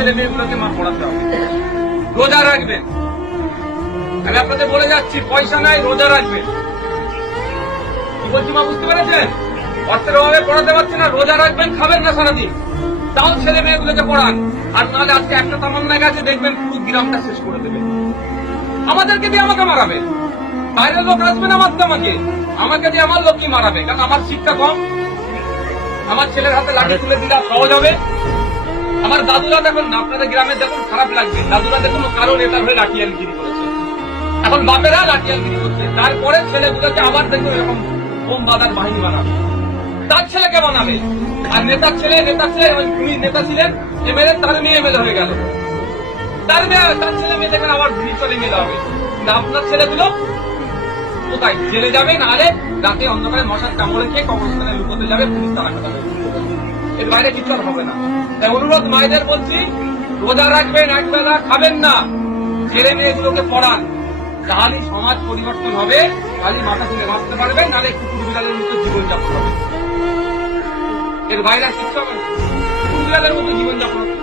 ছেলে মেয়েগুলোকে মা পড়াতে হবে। রোজা রাখবেন, আমি আপনাদের বলে যাচ্ছি, পয়সা নাই, রোজা রাখবেন। কি বলছি মা, বুঝতে পেরেছেন? অর্থের অভাবে পড়াতে পারছে না, রোজা রাখবেন, খাবেন না সারাদিন, তাও ছেলে মেয়েগুলোকে পড়ান। আর নাহলে আজকে একটা তামান্না গেছে, দেখবেন পুরো গ্রামটা শেষ করে দেবে। আমাদেরকে দিয়ে আমাকে মারাবে, বাইরের লোক আসবে না মারতে আমাকে দিয়ে আমার লোকই মারাবে, কারণ আমার শিক্ষা কম। আমার ছেলের হাতে লাঠি তুলে দিলে সহজ হবে। আমার দাদুরা দেখুন, আপনাদের গ্রামে দেখুন, খারাপ লাগবে, দাদুরা দেখুন কারো নেতা হয়ে লাঠিয়ালগিরি করেছে, এখন বাপেরা লাঠিয়ালগিরি করছে, তারপরে ছেলেগুলোকে আবার দেখুন এরকম বোম বাঁধার বাহিনী বানাবে, তার ছেলেকে বানাবে। আর নেতার ছেলে উনি নেতা ছিলেন, এমএলএ, তার মেয়ে এমএলএ হয়ে গেল, তার ছেলে মেয়ে দেখেন আবার ভিতরে মেলে হবে। না, আপনার ছেলেগুলো কোথায়? জেলে যাবে, না হলে রাতে অন্ধকারে মশার কামড়ে খেয়ে কবরস্থানে লুকোতে যাবে, পুলিশ তারা খাটাবে। এর বাইরে কিছু আর হবে না। তাই অনুরোধ মায়েদের বলছি, রোজা রাখবেন, একবেলা খাবেন না, ছেলে মেয়েগুলোকে পড়ান, তাহলেই সমাজ পরিবর্তন হবে, তাহলেই মাথা তুলে বাঁচতে পারবে, নাহলে কুকুর বিড়ালের মতো জীবনযাপন হবে। এর বাইরে শিক্ষা হবে, কুকুর বিড়ালের মতো জীবনযাপন হবে।